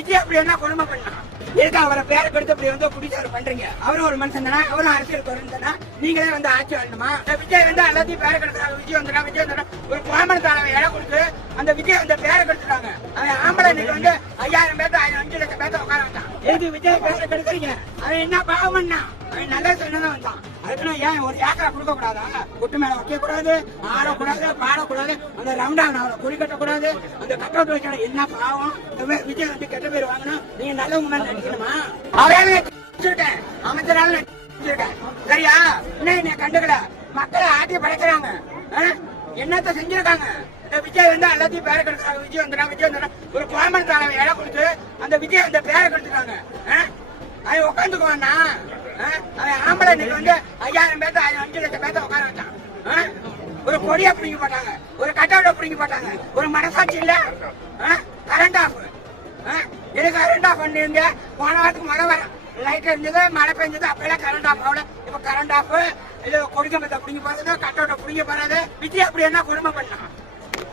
விஜய் அப்படி என்ன கொடுமை பண்ணா எதுக்கு அவரை பேரை கெடுத்து அப்படி வந்து குடிச்சாரு பண்றீங்க? அவரும் ஒரு மனுஷன் தானே, அவரும் அரசியல் குறைந்தானா? நீங்களே வந்து ஆட்சி ஆடணுமா? விஜய் வந்து எல்லாத்தையும் பேரை கெடுத்துறாங்க. விஜய் வந்து ஒரு பிராமண தலைவர் இடம் கொடுத்து அந்த விஜய் வந்து பேரை கெடுத்துறாங்க. அவன் ஆம்பளை இன்னைக்கு வந்து 5000 பேர்த்த 5 லட்சம் பேர்த்த உட்கார வச்சான். எதுக்கு விஜய் பேரை கெடுக்குறீங்க? அவன் என்ன பாவம் பண்ணா? அவன் நல்ல சொன்னதான் வந்தான். அதுக்குன்னா ஏன் ஒரு ஏக்கரை கொடுக்க கூடாதா? குட்டு மேல வைக்க கூடாது, ஆடக்கூடாது, பாடக்கூடாது, அந்த ரவுண்டான் அவரை குறி கட்டக்கூடாது, அந்த கட் அவுட் வைக்கிற என்ன பாவம்? விஜய் வந்து கெட்ட பேர் வாங்கணும், நீங்க நல்லவங்க மேல நடிக்கணுமா? அவரே அமைச்சரால சரியா? என்ன கண்டுக்கல, மக்களை ஆட்டி படைக்கிறாங்க. என்னத்த செஞ்சிருக்காங்க? விஜய் வந்து எல்லாத்தையும் பேரை கெடுத்துறாங்க. விஜய் வந்து ஒரு பிராமண தலைவர் இடம் கொடுத்து அந்த விஜய் வந்து பேரை கெடுத்துறாங்க. அவன் உட்காந்துக்குவானா? அவன் ஆம்பளை இன்னைக்கு வந்து 5000 பேர்த்த 5 லட்சம் பேர்த்த உட்கார வச்சான். ஒரு கொடியை பிடிங்க போட்டாங்க, ஒரு கட்டவுட்டை பிடிங்க போட்டாங்க. ஒரு மனசாட்சி இல்ல. கரண்ட் ஆஃப் எனக்கு கரண்ட் ஆஃப் பண்ணிருந்த போன வாரத்துக்கு மழை வர லைட் இருந்தது, மழை பெஞ்சது, அப்பெல்லாம் கரண்ட் ஆஃப் ஆகல. இப்ப கரண்ட் ஆஃப் இது கொடிக்கம்பத்தை பிடிங்க போறது, கட்டவுட்டை பிடிங்க போறது. விஜய் அப்படி என்ன கொடுமை பண்ணான்?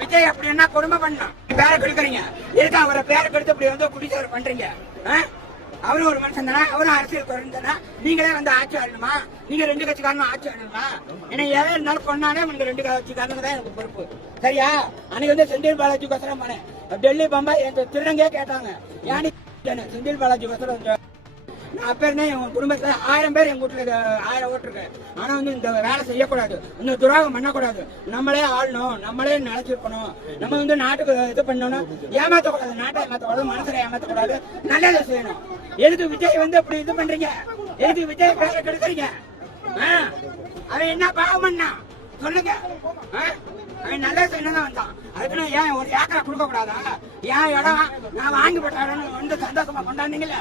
விஜய் அப்படி என்ன கொடுமை பண்ணான்? பேரை கெடுக்குறீங்க, எதுக்கு அவரை பேரை கெடுத்து அப்படி வந்து குடிச்சாரு பண்றீங்க? அவரும் ஒரு மனுஷன் தானே, அவரும் அரசியல் குறைந்தானா? நீங்களே வந்து ஆட்சி ஆடணுமா? நீங்க 2 கட்சிக்காரனும் ஆட்சி ஆடணுமா? ஏன்னா ஏதாவது இருந்தாலும் கொண்டானே உங்களுக்கு 2 கட்சிக்காரனுக்கு தான் எனக்கு பொறுப்பு. சரியா? அன்னைக்கு வந்து செந்தில் பாலாஜி கோசரம் போனேன். டெல்லி பம்பாய் என் திருநங்கே கேட்டாங்க, ஏன் செந்தில் பாலாஜி கோசரம் நான் அப்ப இருந்தேன். என் குடும்பத்துல 1000 பேர் எங்க வீட்டுல 1000 ஓட்டு இருக்கு. ஆனா வந்து இந்த வேலை செய்யக்கூடாது, இந்த துரோகம் பண்ணக்கூடாது, நம்மளே ஆளணும், நம்மளே நினைச்சிருக்கணும். நம்ம வந்து நாட்டுக்கு இது பண்ணணும், ஏமாத்தக்கூடாது, நாட்டை ஏமாத்தக்கூடாது, மனசுல ஏமாத்தக்கூடாது, நல்லதை செய்யணும். எதுக்கு விஜய் வந்து அப்படி இது பண்றீங்க? எதுக்கு விஜய் பேரை கெடுக்குறீங்க? அவன் என்ன பாவம் பண்ணா சொல்லுங்க? அவன் நல்ல சொன்னதான் வந்தான். அதுக்குன்னா ஏன் ஒரு ஏக்கரை கொடுக்க கூடாதா? ஏன் இடம் நான் வாங்கி போட்டாருன்னு வந்து சந்தோஷமா கொண்டாந்தீங்களே,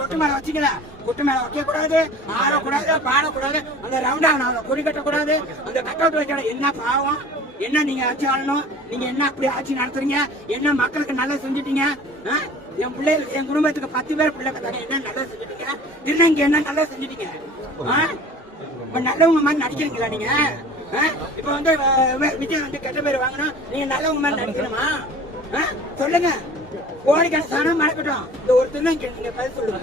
கொட்டு மேல வச்சுக்கல. கொட்டு மேல வைக்க கூடாது, ஆடக்கூடாது, பாடக்கூடாது, அந்த ரவுண்டான் அவரை குறி கட்டக்கூடாது, அந்த கட் அவுட் வைக்கிற என்ன பாவம்? என்ன நீங்க ஆட்சி ஆளணும்? நீங்க என்ன அப்படி ஆட்சி நடத்துறீங்க? என்ன மக்களுக்கு நல்லா செஞ்சுட்டீங்க? என் பிள்ளைகள், என் குடும்பத்துக்கு 10 பேர் பிள்ளை கத்தாங்க, என்ன நல்லா செஞ்சுட்டீங்க? திருநங்கை என்ன நல்லா செஞ்சுட்டீங்க? நல்லவங்க மாதிரி நடிக்கிறீங்களா நீங்க? இப்ப வந்து விஜய் வந்து கெட்ட பேர் வாங்கணும், நீங்க நல்லவங்க மாதிரி நடிக்கணுமா? சொல்லுங்க. கோடிக்கணக்கான மறக்கட்டும், இந்த ஒரு திருநங்கை நீங்க பதில் சொல்லுங்க.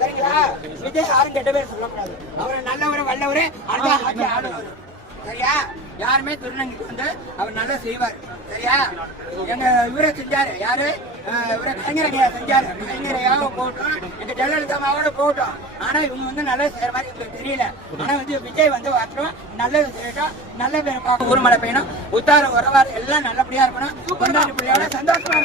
சரிங்களா? விஜய் யாரும் கெட்ட பேர் சொல்லக்கூடாது. அவரை நல்லவரை வல்லவரே ஆட்சி ஆடுவாரு. சரியா? யாருமே திருநங்கைக்கு வந்து அவர் நல்லா செய்வார். சரியா? எங்க இவரை செஞ்சாரு, யாரு இவரை கலைஞரையா செஞ்சாரு. கலைஞரையாக போட்டோம், எங்க ஜெயலலிதாவோட போட்டோம். ஆனா இவங்க வந்து நல்லா செய்யற மாதிரி எங்களுக்கு தெரியல. ஆனா வந்து விஜய் வந்து வரட்டும், நல்லது செய்யட்டும், நல்ல பேரை பார்க்க ஊர்மலை பெய்யணும், உத்தார உறவாறு எல்லாம் நல்லபடியா இருக்கணும். சந்தோஷமா